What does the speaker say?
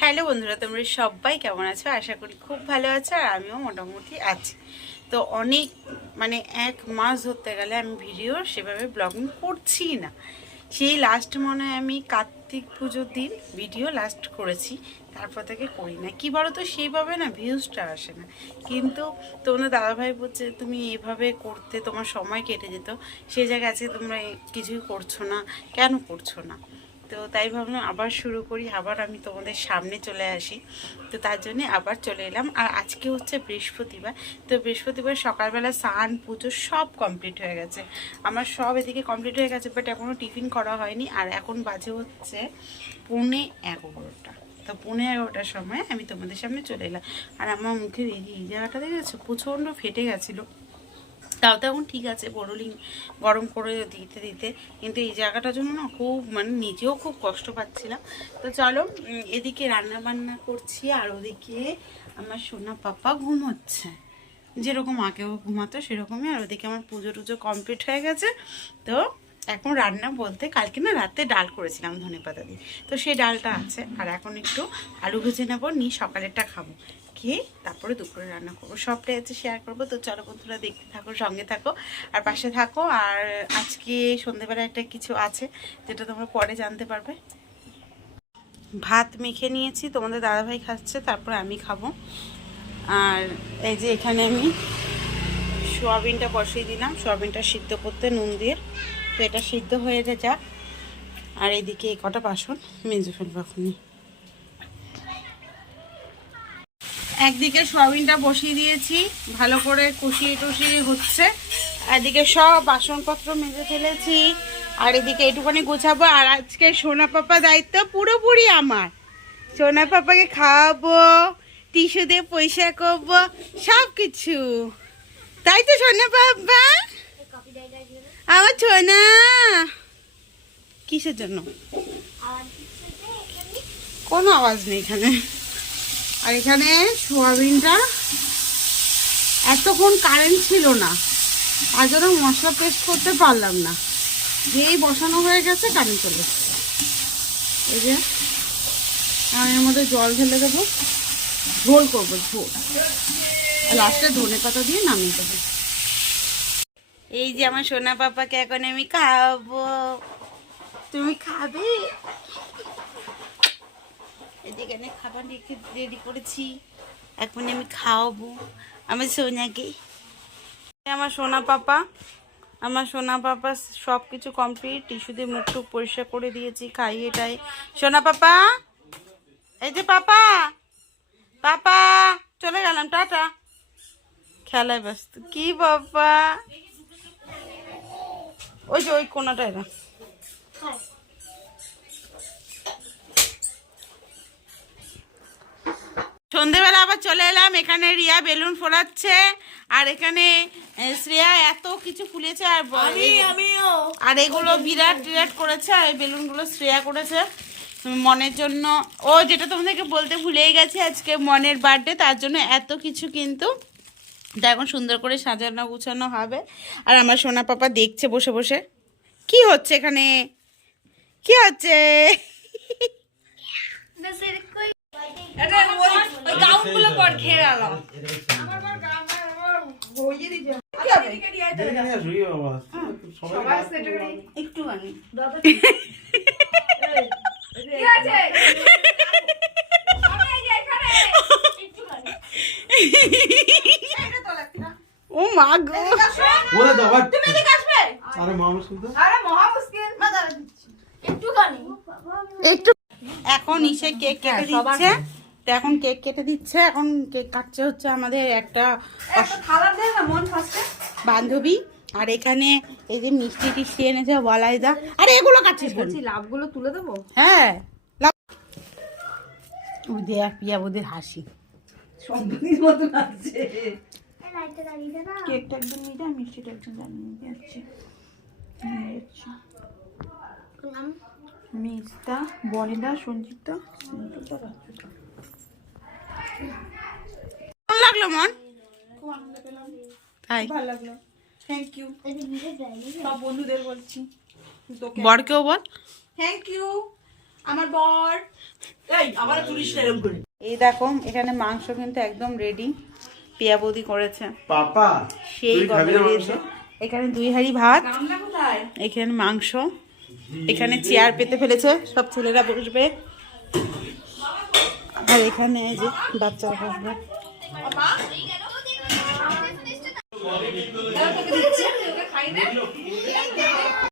Hello বন্ধুরা, তোমরা সবাই কেমন আছো? আশা করি খুব ভালো আছো আর আমিও মোটামুটি আছি। তো অনেক মানে এক মাস ধরতে গেলে আমি ভিডিও সেভাবে ব্লগিং করছি না। সেই লাস্ট মনে হয় আমি কার্তিক পুজোর দিন ভিডিও লাস্ট করেছি। তারপর থেকে করি না। কী বলো তো সেইভাবে না ভিউজটা আসে না। কিন্তু তোমাদের দাদাভাই বলছে, তুমি এভাবে করতে তোমার সময় কেটে যেত। সেই জায়গায় আজকে তোমরা কিছুই করছ না। কেন করছ না? তো তাই ভাবলাম আবার শুরু করি, আবার আমি তোমাদের সামনে চলে আসি। তো তার জন্যে আবার চলে এলাম। আর আজকে হচ্ছে বৃহস্পতিবার। তো বৃহস্পতিবার সকালবেলা স্নান, পুজো সব কমপ্লিট হয়ে গেছে। আমার সব এদিকে কমপ্লিট হয়ে গেছে বাট এখনও টিফিন করা হয়নি। আর এখন বাজে হচ্ছে পৌনে এগারোটা। তো পৌনে এগারোটার সময় আমি তোমাদের সামনে চলে এলাম। আর আমার মুখের এই জায়গাটা, দেখেছ? প্রচণ্ড ফেটে গেছিল। তাও তো এখন ঠিক আছে বড়লিং গরম করে দিতে দিতে। কিন্তু এই জায়গাটার জন্য না খুব মানে নিজেও খুব কষ্ট পাচ্ছিলাম। তো চলো এদিকে রান্না বান্না করছি, আর ওদিকে আমার সোনা পাপা ঘুমোচ্ছে। যেরকম আগেও ঘুমাতো সেরকমই, আর ওদিকে আমার পুজো টুজো কমপ্লিট হয়ে গেছে। তো এখন রান্না বলতে কালকে না রাতে ডাল করেছিলাম ধনে পাতা দিয়ে। তো সেই ডালটা আছে, আর এখন একটু আলু ভেজে নেব, নিয়ে সকালেরটা খাব। খেয়ে তারপরে দুপুরে রান্না করব। সবটাই আছে শেয়ার করব। তো চলো বন্ধুরা দেখতে থাকো, সঙ্গে থাকো, আর পাশে থাকো। আর আজকে সন্ধেবেলা একটা কিছু আছে যেটা তোমরা পরে জানতে পারবে। ভাত মেখে নিয়েছি, তোমাদের দাদাভাই খাচ্ছে, তারপরে আমি খাব। আর এই যে এখানে আমি সোয়াবিনটা বসিয়ে দিলাম। সোয়াবিনটা সিদ্ধ করতে নুন দিয়ে। তো এটা সিদ্ধ হয়ে যাক। আর এদিকে এই কটা বাসন, মেজে ফেলব এখনই। একদিকে সয়াবিনটা বসিয়ে দিয়েছি, ভালো করে কষিয়ে টষিয়ে হচ্ছে। এদিকে সব বাসনপত্র মেজে ফেলেছি, আর এদিকে একটুখানি গোছাবো। আর আজকে সোনা পাপা দায়িত্ব পুরোপুরি আমার। সোনা পাপাকে খাওয়াবো, টিস্যু দিয়ে পয়সা করব সব কিছু তাই তো সোনা পাপা? আমার সোনা, কিসের জন্য? কোনো আওয়াজ নেই এখানে। আর এখানে সোয়াবিনটা এতক্ষণ কারেন্ট ছিল না। তার জন্য মশলা পেস্ট করতে পারলাম না। যেই বসানো হয়ে গেছে কারেন্ট চলে এই যে আর এর মধ্যে জল ঢেলে দেবো। ঝোল করব ঝোল। আর লাস্টে ধনে পাতা দিয়ে নামিয়ে দেবো। এই যে আমার সোনা পাপাকে এখন আমি খাওয়াবো তুমি খাবে? অনেক খাবার রেখে রেডি করেছি। এখন আমি খাওয়াবো। আমার সোনাকে। আমার সোনা পাপা। আমার সোনা পাপা সব কিছু কমপ্লিট টিস্যু দিয়ে মুখ টুক পরিষ্কার করে দিয়েছি, খাইয়ে টাই সোনা পাপা! এই যে পাপা! পাপা! চলে গেলাম, টাটা। খেলায় ব্যস্ত। কি বাবা? ওই যে ওই কোনাটা এরা সন্ধেবেলা আবার চলে এলাম। এখানে রিয়া বেলুন ফোলাচ্ছে আর এখানে শ্রেয়া এত কিছু ফুলেছে আর আর এগুলো বিরাট বিরাট করেছে আর এই বেলুনগুলো শ্রেয়া করেছে। মনের জন্য। ও যেটা তোমাদেরকে বলতে ভুলেই গেছে আজকে মনের বার্থডে তার জন্য এত কিছু কিন্তু তা এখন সুন্দর করে সাজানো গুছানো হবে। আর আমার সোনা পাপা দেখছে বসে বসে। কি হচ্ছে এখানে? কি হচ্ছে? ও মা গো ওরে আরে একটু এখন ইসে কেক কেটে দিচ্ছে। তো এখন কেক কেটে দিচ্ছে। এখন কেক কাটছে হচ্ছে আমাদের একটা বান্ধবী আর এখানে এই যে মিষ্টি টিষ্টি এনেছে বলাইদা। আরে এগুলো কাটছিস বলছি লাভগুলো তুলে দেবো? হ্যাঁ। লাভ পিয়া ওদের হাসি। কেকটা একদম নিতে আর মিষ্টিটা একদম জানিয়ে যাচ্ছে। মিস্তা বনিদা লাগল মন? তাই ভালো লাগল। থ্যাংক ইউ সব বন্ধুদের বলছি। তোকে বরকেও বল। থ্যাংক ইউ আমার বর। এই আবার তুলিস না এরকম করে। এই দেখো এখানে মাংস কিন্তু একদম রেডি পিয়া বৌদি করেছে। পাপা সেই বেরিয়েছে মাংস? এখানে দুই হাঁড়ি ভাত। এখানে মাংস। এখানে চেয়ার পেতে ফেলেছে। সব ছেলেরা বসবে। আর এখানে যে বাচ্চারা বসবে। বাবা দিচ্ছে। ওকে খাই না।